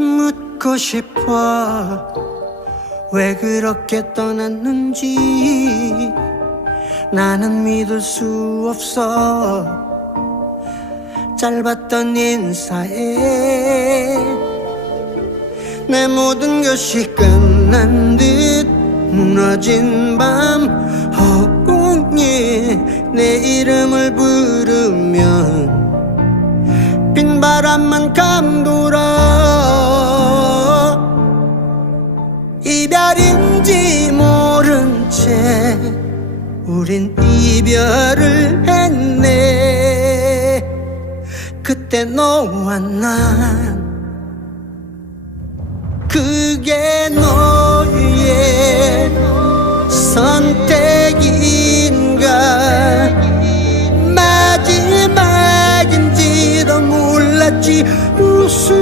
묻고 싶어. 왜 그렇게 떠났는지 나는 믿을 수 없어. 짧았던 인사에 내 모든 것이 끝난 듯 무너진 밤 허공에 내 이름을 부르면 빈 바람만 감돌아 말인지 모른 채 우린 이별을 했네. 그때 너와 난 그게 너의 선택인가? 마지막인지도 몰랐지. 웃음